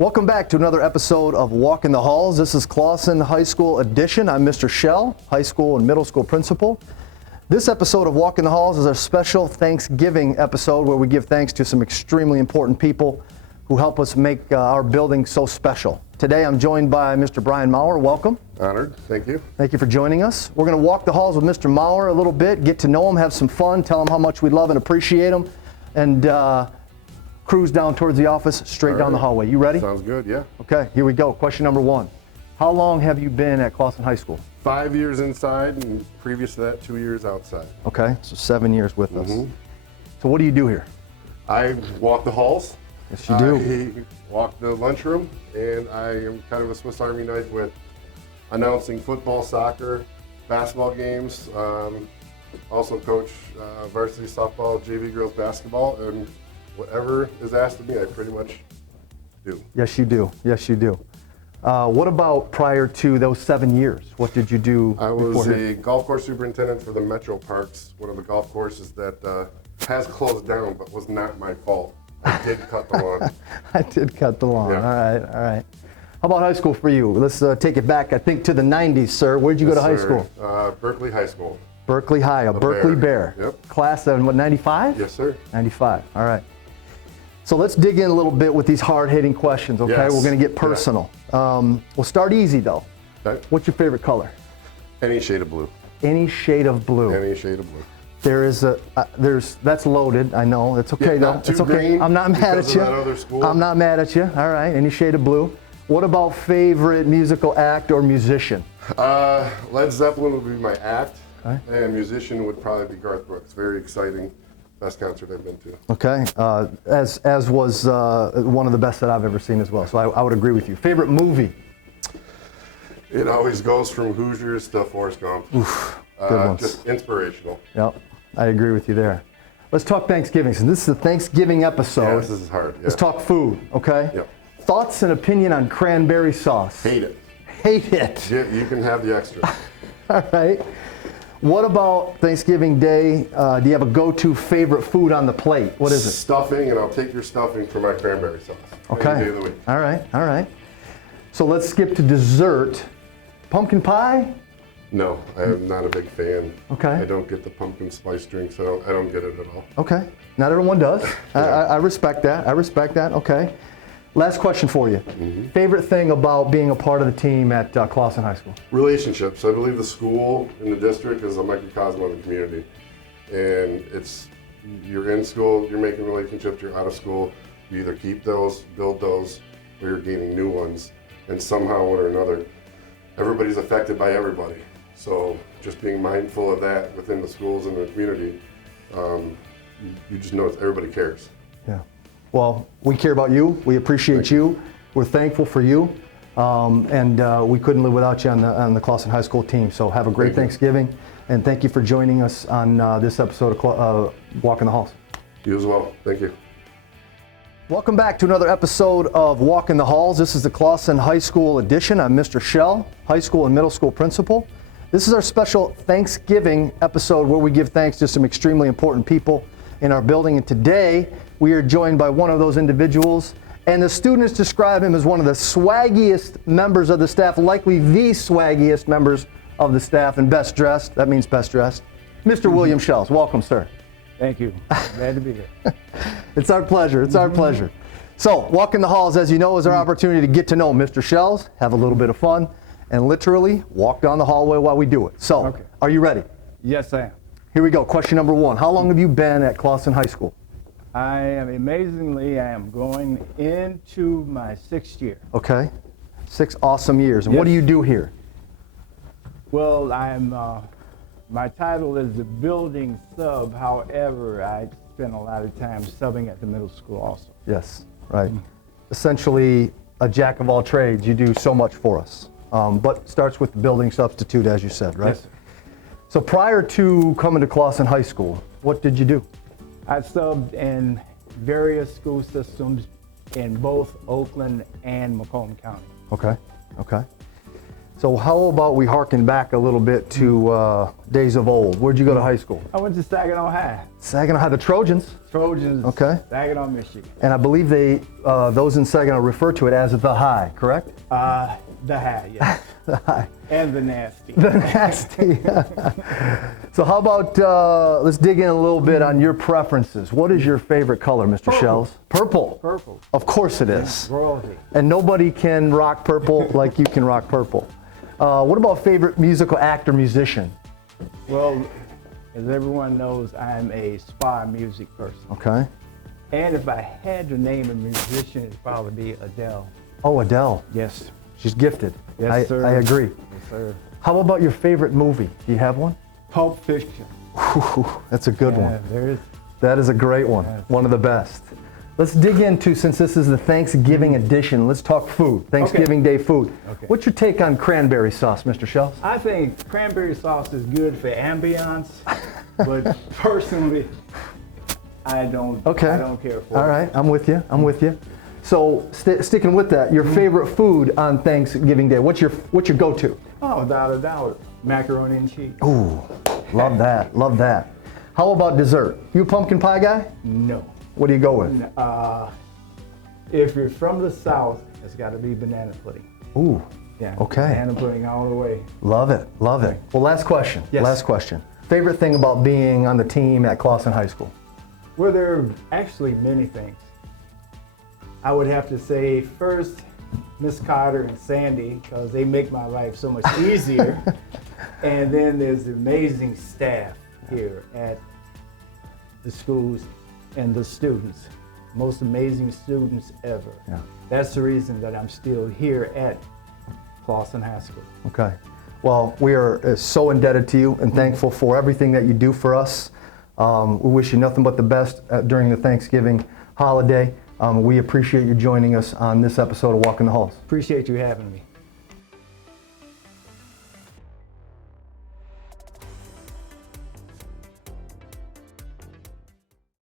Welcome back to another episode of Walkin the Halls. This is Clawson High School Edition. I'm Mr. Shell, high school and middle school principal. This episode of Walkin the Halls is our special Thanksgiving episode where we give thanks to some extremely important people who help us make our building so special. Today I'm joined by Mr. Brian Maurer. Welcome. Honored. Thank you. Thank you for joining us. We're going to walk the halls with Mr. Maurer a little bit, get to know him, have some fun, tell him how much we love and appreciate him, and cruise down towards the office, straight down the hallway. You ready? Sounds good, yeah. Okay, here we go. Question number one. How long have you been at Clawson High School? 5 years inside, and previous to that, 2 years outside. Okay, so 7 years with us. So what do you do here? I walk the halls. Yes, you do. I walk the lunchroom, and I am kind of a Swiss Army knife with announcing football, soccer, basketball games. Also coach varsity softball, JV girls basketball, and whatever is asked of me, I pretty much do. Yes, you do. Yes, you do. What about prior to those 7 years? What did you do? I was a golf course superintendent for the Metro Parks, one of the golf courses that has closed down, but was not my fault. I did cut the lawn. I did cut the lawn. Yeah. All right, all right. How about high school for you? Let's take it back, I think, to the 90s, sir. Where'd you go to high school? Berkeley High School. Berkeley High, a Berkeley Bear. Yep. Class of what, 95? Yes, sir. 95, all right. So let's dig in a little bit with these hard-hitting questions, okay? Yes. We're gonna get personal. We'll start easy, though. Okay. What's your favorite color? Any shade of blue. Any shade of blue. Any shade of blue. There is that's loaded, I know. It's okay, though. Not too It's okay. green I'm not mad because at you. of that other school. I'm not mad at you. All right, any shade of blue. What about favorite musical act or musician? Led Zeppelin would be my act, Okay. and musician would probably be Garth Brooks. Very exciting. Best concert I've been to. Okay, as was one of the best that I've ever seen as well, so I would agree with you. Favorite movie? It always goes from Hoosiers to Forrest Gump. Oof, good ones. Just inspirational. Yep, I agree with you there. Let's talk Thanksgiving. Since this is a Thanksgiving episode, Yes, this is hard. Yeah. let's talk food, okay? Yep. Thoughts and opinion on cranberry sauce? Hate it. Hate it. You can have the extra. All right. What about Thanksgiving Day? Do you have a go-to favorite food on the plate? What is it? Stuffing, and I'll take your stuffing for my cranberry sauce. Okay. Any day of the week. All right, all right. So let's skip to dessert. Pumpkin pie? No, I am not a big fan. Okay. I don't get the pumpkin spice drinks. I don't get it at all. Okay. Not everyone does. I respect that. I respect that. Okay. Last question for you. Favorite thing about being a part of the team at Clawson High School? Relationships. I believe the school and the district is a microcosm of the community. And you're in school, you're making relationships, you're out of school. You either keep those, build those, or you're gaining new ones. And somehow, one or another, everybody's affected by everybody. So just being mindful of that within the schools and the community, you just know everybody cares. Yeah. Well, we care about you. We appreciate you. We're thankful for you. And we couldn't live without you on the Clawson High School team. So have a great Thanksgiving. And thank you for joining us on this episode of Walkin the Halls. You as well. Thank you. Welcome back to another episode of Walkin the Halls. This is the Clawson High School edition. I'm Mr. Shell, high school and middle school principal. This is our special Thanksgiving episode where we give thanks to some extremely important people in our building. And today we are joined by one of those individuals. And the students describe him as one of the swaggiest members of the staff, likely the swaggiest members of the staff and best dressed. That means best dressed. Mr. William Shells. Welcome, sir. Thank you. Glad to be here. It's our pleasure. It's our pleasure. So, Walkin the Halls, as you know, is our opportunity to get to know Mr. Shells, have a little bit of fun, and literally walk down the hallway while we do it. So, Are you ready? Yes, I am. Here we go. Question number one. How long have you been at Clawson High School? I am going into my 6th year. Okay. 6 awesome years. And what do you do here? Well, my title is the building sub. However, I spend a lot of time subbing at the middle school also. Yes, right. Essentially, a jack of all trades. You do so much for us. But starts with the building substitute, as you said, right? Yes, sir. So prior to coming to Clawson High School, what did you do? I subbed in various school systems in both Oakland and Macomb County. Okay, okay. So how about we harken back a little bit to days of old? Where'd you go to high school? I went to Saginaw High. Saginaw High, the Trojans. Trojans, Okay. Saginaw, Michigan. And I believe those in Saginaw refer to it as the High, correct? The High, yes. The High. And the Nasty. The Nasty. So how about, let's dig in a little bit on your preferences. What is your favorite color, Mr. Purple. Shells? Purple. Purple. Of course it is. Royalty. And nobody can rock purple like you can rock purple. What about favorite musical actor, musician? Well, as everyone knows, I'm a spa music person. Okay. And if I had to name a musician, it'd probably be Adele. Oh, Adele. Yes. She's gifted. Yes, sir. I agree. Yes, sir. How about your favorite movie? Do you have one? Pulp Fiction. Whew, that's a good one. There is. That is a great one. Yes. One of the best. Let's dig into, since this is the Thanksgiving edition, let's talk food. Thanksgiving Day food. Okay. What's your take on cranberry sauce, Mr. Shells? I think cranberry sauce is good for ambiance, but personally, I don't care for it. All right, I'm with you. I'm with you. So sticking with that, your favorite food on Thanksgiving Day, what's your go-to? Oh, without a doubt, macaroni and cheese. Ooh, love that, love that. How about dessert? You a pumpkin pie guy? No. What do you go with? If you're from the South, it's got to be banana pudding. Ooh, Yeah. okay. Banana pudding all the way. Love it, love it. Well, last question, Yes. last question. Favorite thing about being on the team at Clawson High School? Well, there are actually many things. I would have to say first, Miss Carter and Sandy, because they make my life so much easier. And then there's the amazing staff here at the schools and the students. Most amazing students ever. Yeah. That's the reason that I'm still here at Clawson High School. Okay. Well, we are so indebted to you and thankful for everything that you do for us. We wish you nothing but the best during the Thanksgiving holiday. We appreciate you joining us on this episode of Walkin the Halls. Appreciate you having me.